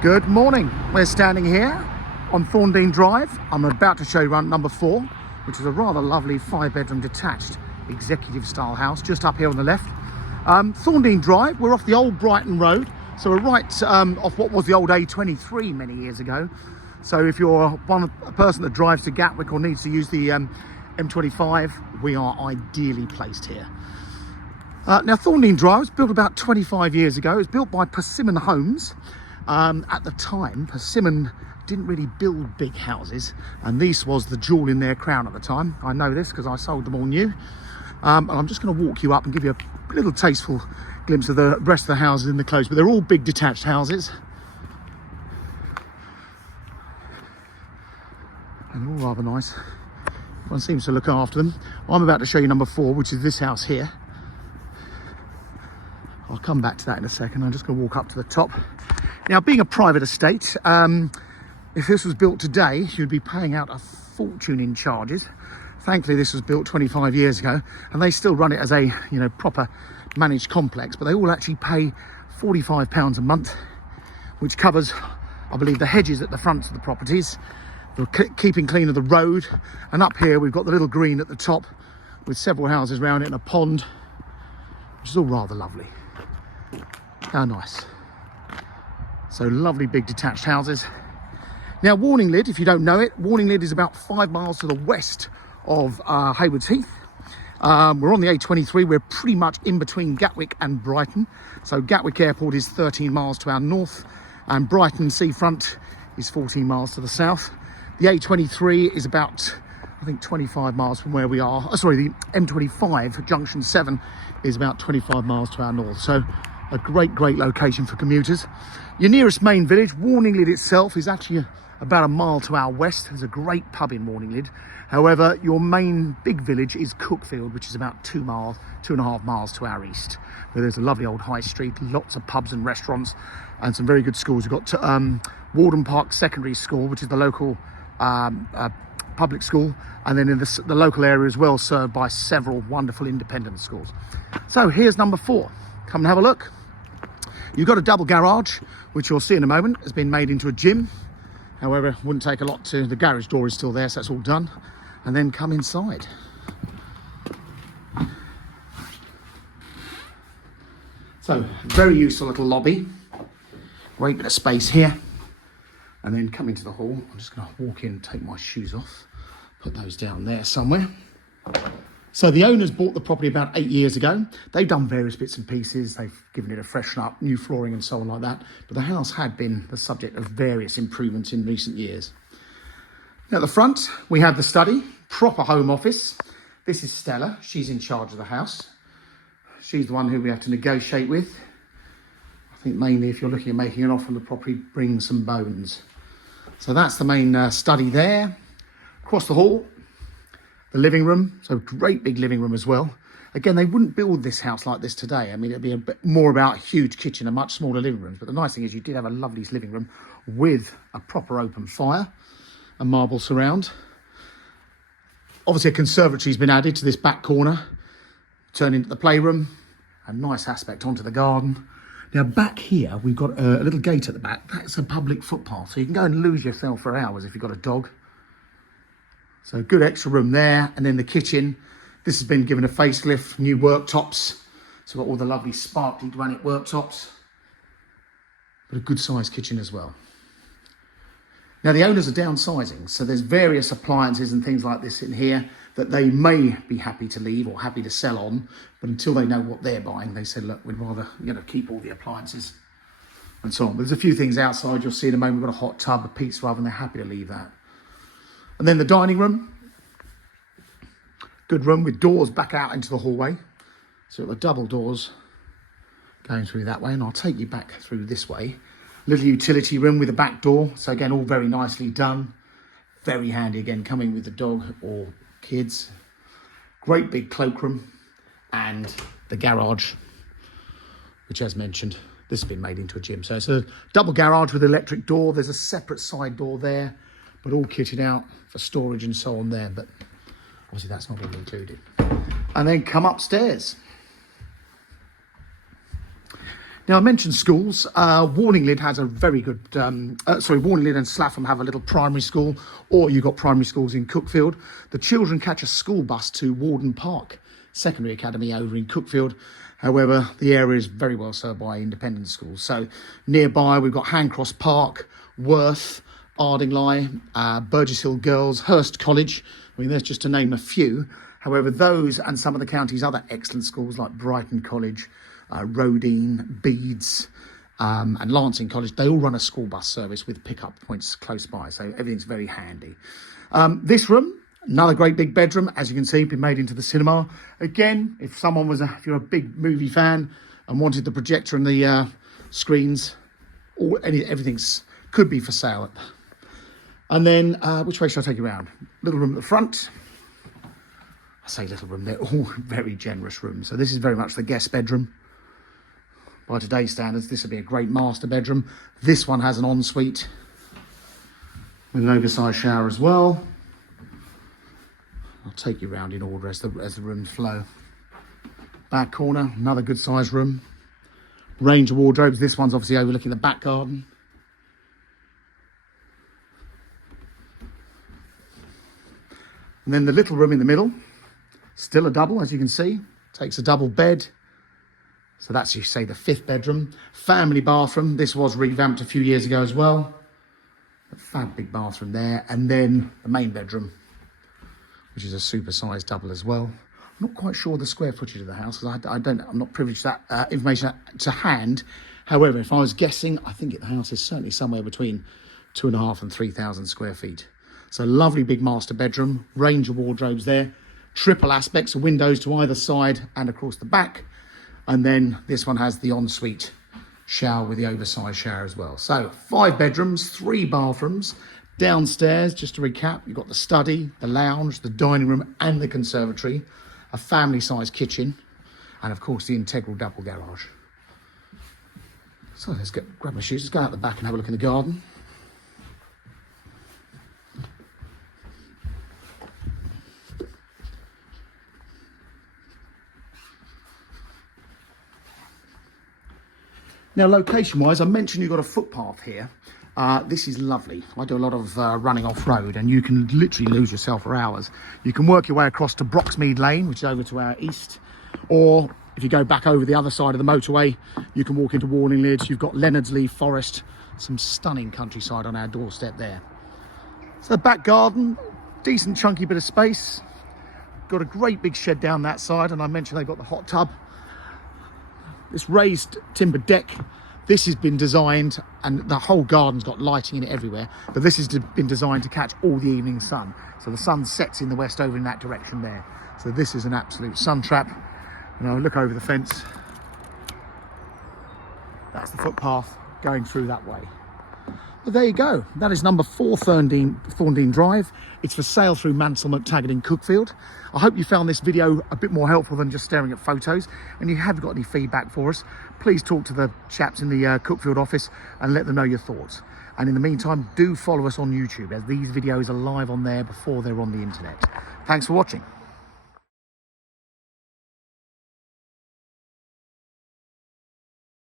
Good morning. We're standing here on Thorndean Drive. I'm about to show you around number 4, which is a rather lovely 5-bedroom detached executive style house just up here on the left. Thorndean Drive, we're off the old Brighton Road. So we're right off what was the old A23 many years ago. So if you're a person that drives to Gatwick or needs to use the M25, we are ideally placed here. Now Thorndean Drive was built about 25 years ago. It was built by Persimmon Homes. At the time, Persimmon didn't really build big houses, and this was the jewel in their crown at the time. I know this because I sold them all new. And I'm just going to walk you up and give you a little tasteful glimpse of the rest of the houses in the close, but they're all big detached houses. And all rather nice. One seems to look after them. I'm about to show you number 4, which is this house here. I'll come back to that in a second. I'm just going to walk up to the top. Now, being a private estate, if this was built today, you'd be paying out a fortune in charges. Thankfully, this was built 25 years ago, and they still run it as a proper managed complex, but they all actually pay £45 a month, which covers, I believe, the hedges at the fronts of the properties, the keeping clean of the road, and up here we've got the little green at the top with several houses around it and a pond, which is all rather lovely. How nice. So lovely big detached houses. Now Warninglid, if you don't know it, Warninglid is about 5 miles to the west of Haywards Heath. We're on the A23. We're pretty much in between Gatwick and Brighton. So Gatwick Airport is 13 miles to our north, and Brighton seafront is 14 miles to the south. The A23 is about, I think, 25 miles from where we are. The M25 junction 7 is about 25 miles to our north. So a great location for commuters. Your nearest main village, Warninglid itself, is actually about a mile to our west. There's a great pub in Warninglid. However, your main big village is Cookfield, which is about 2.5 miles to our east, where there's a lovely old high street, lots of pubs and restaurants, and some very good schools. We've got Warden Park Secondary School, which is the local public school, and then in the local area as well, served by several wonderful independent schools. So here's number 4. Come and have a look. You've got a double garage, which you'll see in a moment, has been made into a gym. However, it wouldn't take a lot to, the garage door is still there, so that's all done. And then come inside. So, very useful little lobby. Great bit of space here. And then come into the hall. I'm just going to walk in and take my shoes off. Put those down there somewhere. So the owners bought the property about 8 years ago. They've done various bits and pieces. They've given it a freshen up, new flooring and so on like that. But the house had been the subject of various improvements in recent years. Now at the front, we have the study, proper home office. This is Stella. She's in charge of the house. She's the one who we have to negotiate with. I think mainly if you're looking at making an offer on the property, bring some bones. So that's the main study there. Across the hall, the living room, so great big living room as well. Again, they wouldn't build this house like this today. I mean, it'd be a bit more about a huge kitchen and much smaller living rooms. But the nice thing is you did have a lovely living room with a proper open fire, a marble surround. Obviously, a conservatory's been added to this back corner, turned into the playroom, a nice aspect onto the garden. Now, back here, we've got a little gate at the back. That's a public footpath, so you can go and lose yourself for hours if you've got a dog. So good extra room there. And then the kitchen, this has been given a facelift, new worktops. So we've got all the lovely sparkly granite worktops, but a good sized kitchen as well. Now the owners are downsizing, so there's various appliances and things like this in here that they may be happy to leave or happy to sell on, but until they know what they're buying, they said, look, we'd rather keep all the appliances and so on. But there's a few things outside you'll see in a moment. We've got a hot tub, a pizza oven, they're happy to leave that. And then the dining room, good room with doors back out into the hallway. So the double doors going through that way, and I'll take you back through this way. Little utility room with a back door. So again, all very nicely done. Very handy again, coming with the dog or kids. Great big cloakroom, and the garage, which as mentioned, this has been made into a gym. So it's a double garage with electric door. There's a separate side door there, but all kitted out for storage and so on there, but obviously that's not all included. And then come upstairs. Now, I mentioned schools. Warninglid has a very good, Warninglid and Slaffham have a little primary school, or you've got primary schools in Cuckfield. The children catch a school bus to Warden Park Secondary Academy over in Cuckfield. However, the area is very well served by independent schools. So nearby, we've got Handcross Park, Worth, Ardingly, Burgess Hill Girls, Hurst College. I mean, that's just to name a few. However, those and some of the county's other excellent schools like Brighton College, Rodine, Beeds, and Lancing College, they all run a school bus service with pickup points close by, so everything's very handy. This room, another great big bedroom, as you can see, been made into the cinema. Again, if you're a big movie fan and wanted the projector and the screens, everything's could be for sale. And then, which way should I take you around? Little room at the front. I say little room, they're all very generous rooms. So this is very much the guest bedroom. By today's standards, this would be a great master bedroom. This one has an ensuite with an oversized shower as well. I'll take you around in order as the rooms flow. Back corner, another good sized room. Range of wardrobes. This one's obviously overlooking the back garden. And then the little room in the middle, still a double, as you can see. Takes a double bed. So that's, you say, the 5th bedroom. Family bathroom. This was revamped a few years ago as well. A fab big bathroom there. And then the main bedroom, which is a super-sized double as well. I'm not quite sure the square footage of the house, because I'm not privileged to that information to hand. However, if I was guessing, I think the house is certainly somewhere between 2,500 and 3,000 square feet. So lovely big master bedroom, range of wardrobes there. Triple aspects, windows to either side and across the back. And then this one has the ensuite shower with the oversized shower as well. So 5 bedrooms, 3 bathrooms. Downstairs, just to recap, you've got the study, the lounge, the dining room and the conservatory. A family-sized kitchen. And of course the integral double garage. So let's grab my shoes, let's go out the back and have a look in the garden. Now, location-wise, I mentioned you've got a footpath here. This is lovely. I do a lot of running off-road, and you can literally lose yourself for hours. You can work your way across to Broxmead Lane, which is over to our east, or if you go back over the other side of the motorway, you can walk into Warninglid. You've got Leonardslee Forest, some stunning countryside on our doorstep there. So the back garden, decent chunky bit of space. Got a great big shed down that side, and I mentioned they've got the hot tub. This raised timber deck, this has been designed, and the whole garden's got lighting in it everywhere, but this has been designed to catch all the evening sun. So the sun sets in the west over in that direction there. So this is an absolute sun trap. And I'll look over the fence. That's the footpath going through that way. But there you go. That is number 4 Thorndean Drive. It's for sale through Mansell McTaggart in Cuckfield. I hope you found this video a bit more helpful than just staring at photos. And if you have got any feedback for us, please talk to the chaps in the Cuckfield office and let them know your thoughts. And in the meantime, do follow us on YouTube, as these videos are live on there before they're on the internet. Thanks for watching.